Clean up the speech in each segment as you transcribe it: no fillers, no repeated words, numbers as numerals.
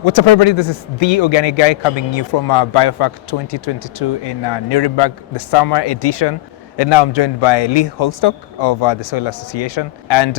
What's up, everybody? This is the Organic Guy coming new from BIOFACH 2022 in Nuremberg, the summer edition. And now I'm joined by Lee Holdstock of the Soil Association. And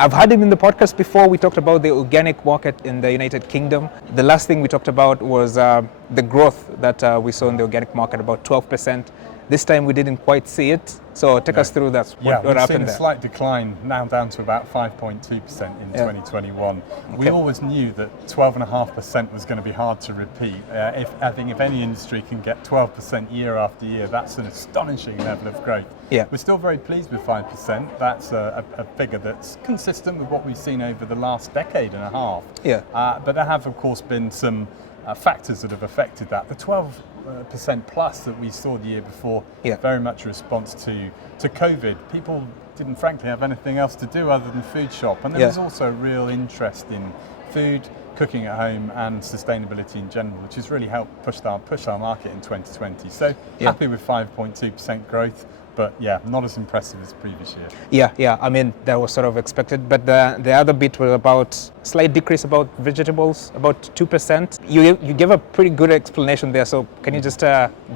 I've had him in the podcast before. We talked about the organic market in the United Kingdom. The last thing we talked about was the growth that we saw in the organic market, about 12%. This time we didn't quite see it. So take us through that. What we've happened seen a there? slight decline, now down to about 5.2% in 2021. We always knew that 12.5% was going to be hard to repeat. I think if any industry can get 12% year after year, that's an astonishing level of growth. We're still very pleased with 5%. That's a figure that's consistent with what we've seen over the last decade and a half. But there have, of course, been some factors that have affected that. The 12% plus that we saw the year before, very much a response to COVID. People didn't frankly have anything else to do other than food shop, and there was also a real interest in food, cooking at home, and sustainability in general, which has really helped push our market in 2020. So happy with 5.2% growth. But not as impressive as the previous year. Yeah. I mean, that was sort of expected. But the other bit was about slight decrease about vegetables, about 2%. You gave a pretty good explanation there. So can you just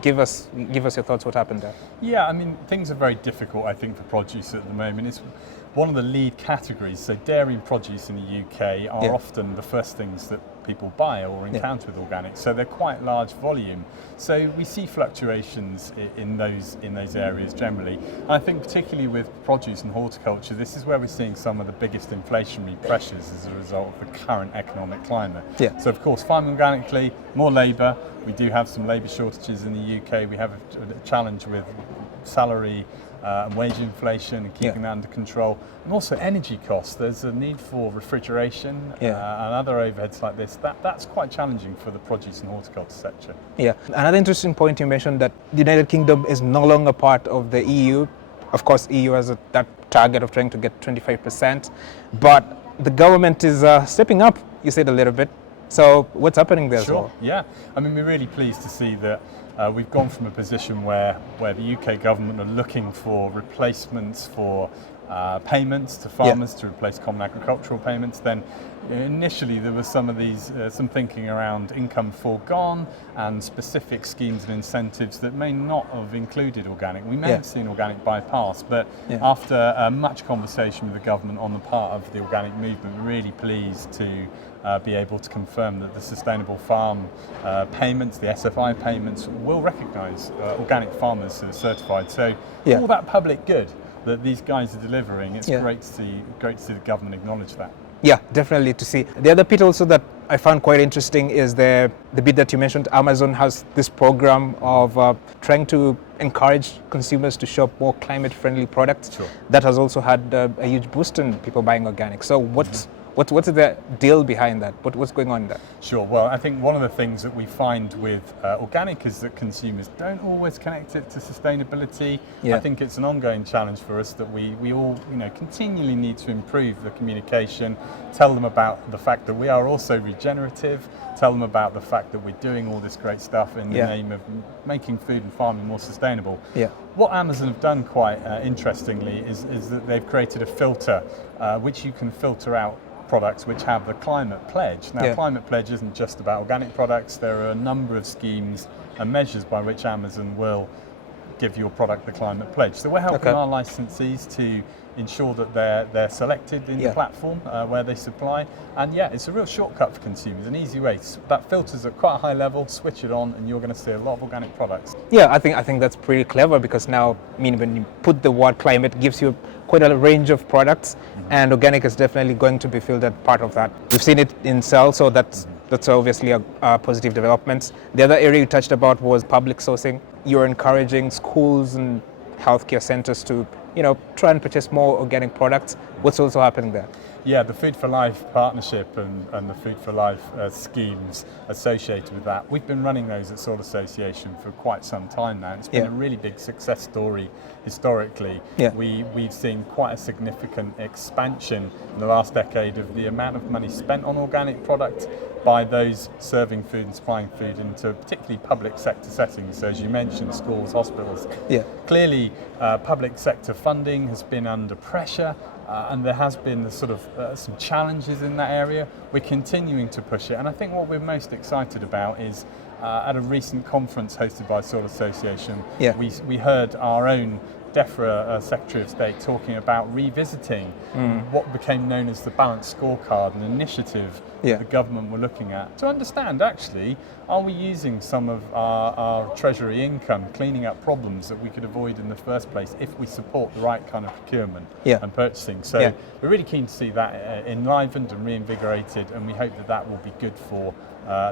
give us your thoughts? What happened there? Yeah, I mean, things are very difficult, I think, for produce at the moment. It's one of the lead categories. So dairy and produce in the UK are often the first things that people buy or encounter with organic, so they're quite large volume. So we see fluctuations in those areas generally. And I think particularly with produce and horticulture, this is where we're seeing some of the biggest inflationary pressures as a result of the current economic climate. So of course, farming organically, more labour. We do have some labour shortages in the UK. We have a challenge with salary and wage inflation and keeping that under control, and also energy costs. There's a need for refrigeration and other overheads like this. That's quite challenging for the produce and horticulture sector. Another interesting point you mentioned, that the United Kingdom is no longer part of the EU. Of course, EU has that target of trying to get 25%, but the government is stepping up, you said a little bit. So what's happening there as well? Yeah, I mean, we're really pleased to see that we've gone from a position where the UK government are looking for replacements for payments to farmers to replace common agricultural payments. Then initially there was some thinking around income foregone and specific schemes and incentives that may not have included organic. We may have seen organic bypass, but after much conversation with the government on the part of the organic movement, we're really pleased to be able to confirm that the sustainable farm payments, the SFI payments, will recognise organic farmers who are certified. So all that public good that these guys are delivering, it's great to see the government acknowledge that. Yeah, definitely to see. The other bit also that I found quite interesting is the bit that you mentioned. Amazon has this program of trying to encourage consumers to shop more climate-friendly products. That has also had a huge boost in people buying organic. So what's the deal behind that? What's going on there? Sure. Well, I think one of the things that we find with organic is that consumers don't always connect it to sustainability. I think it's an ongoing challenge for us that we all continually need to improve the communication, tell them about the fact that we are also regenerative, tell them about the fact that we're doing all this great stuff in the name of making food and farming more sustainable. What Amazon have done quite interestingly is that they've created a filter which you can filter out products which have the climate pledge. Now, climate pledge isn't just about organic products. There are a number of schemes and measures by which Amazon will give your product the climate pledge. So we're helping our licensees to ensure that they're selected in the platform where they supply. And it's a real shortcut for consumers, an easy way. That filters at quite a high level, switch it on, and you're going to see a lot of organic products. I think that's pretty clever, because now, when you put the word climate, it gives you quite a range of products, and organic is definitely going to be filtered part of that. We've seen it in sales, so that's obviously a positive development. The other area you touched about was public sourcing. You're encouraging schools and healthcare centers to try and purchase more organic products. What's also happening there? The Food for Life partnership and the Food for Life schemes associated with that, we've been running those at Soil Association for quite some time now. It's been a really big success story historically. We've seen quite a significant expansion in the last decade of the amount of money spent on organic product by those serving food and supplying food into particularly public sector settings. So as you mentioned, schools, hospitals. Clearly, public sector funding has been under pressure, and there has been some challenges in that area. We're continuing to push it, and I think what we're most excited about is at a recent conference hosted by the Soil Association, we heard our own DEFRA Secretary of State talking about revisiting what became known as the Balanced Scorecard, an initiative the government were looking at to understand, actually, are we using some of our Treasury income cleaning up problems that we could avoid in the first place if we support the right kind of procurement and purchasing. So we're really keen to see that enlivened and reinvigorated, and we hope that that will be good for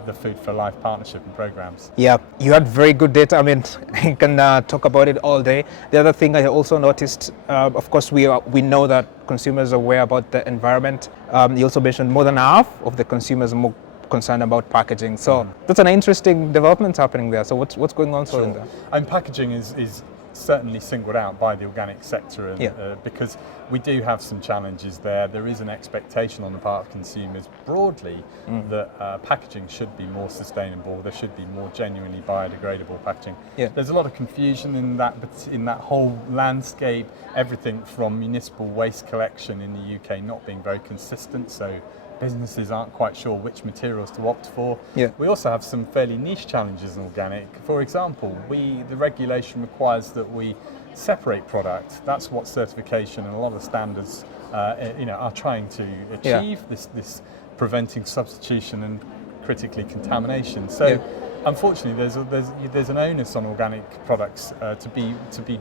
the Food for Life partnership and programs. Yeah, you had very good data. I mean, I can talk about it all day. The other thing I also noticed, of course, we know that consumers are aware about the environment. You also mentioned more than half of the consumers are more concerned about packaging. So that's an interesting development happening there. So what's going on in there? And packaging is certainly singled out by the organic sector, and, because we do have some challenges there. There is an expectation on the part of consumers broadly that packaging should be more sustainable. There should be more genuinely biodegradable packaging. There's a lot of confusion in that whole landscape. Everything from municipal waste collection in the UK not being very consistent, so businesses aren't quite sure which materials to opt for. We also have some fairly niche challenges in organic. For example, the regulation requires that we separate product. That's what certification and a lot of standards are trying to achieve, this preventing substitution and critically contamination. So unfortunately, there's an onus on organic products to be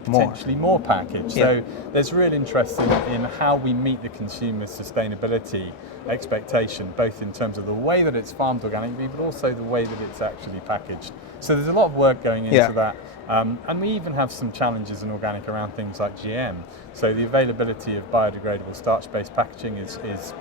potentially more packaged. So there's real interest in how we meet the consumer's sustainability expectation, both in terms of the way that it's farmed organically, but also the way that it's actually packaged. So there's a lot of work going into that. And we even have some challenges in organic around things like GM. So the availability of biodegradable starch-based packaging is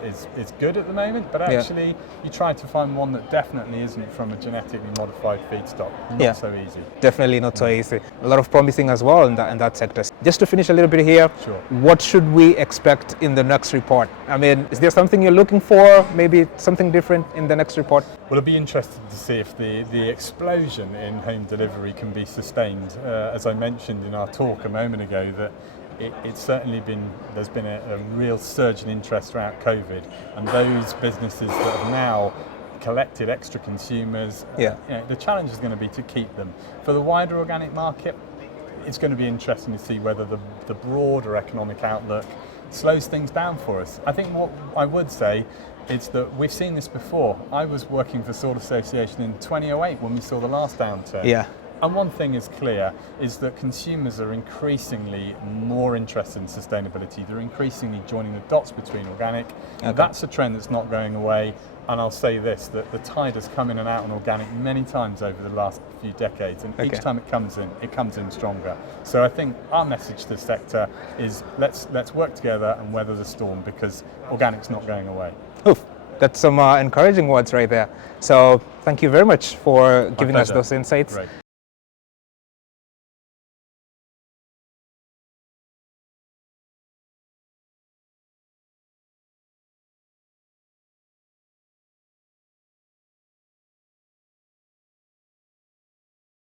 good at the moment, but actually you try to find one that definitely isn't from a genetically modified feedstock. Not so easy. Definitely not so easy. A lot of promising as well in that sector. Just to finish a little bit here, what should we expect in the next report? I mean, is there something you're looking for? Maybe something different in the next report? Well, I'll be interested to see if the explosion in home delivery can be sustained. As I mentioned in our talk a moment ago, that it's certainly there's been a real surge in interest throughout COVID, and those businesses that have now collected extra consumers, the challenge is going to be to keep them. For the wider organic market, it's going to be interesting to see whether the broader economic outlook slows things down for us. I think what I would say is that we've seen this before. I was working for Soil Association in 2008 when we saw the last downturn. And one thing is clear, is that consumers are increasingly more interested in sustainability. They're increasingly joining the dots between organic. That's a trend that's not going away. And I'll say this, that the tide has come in and out on organic many times over the last few decades, and each time it comes in stronger. So I think our message to the sector is let's work together and weather the storm, because organic's not going away. Oof. That's some encouraging words right there. So thank you very much for giving us those insights.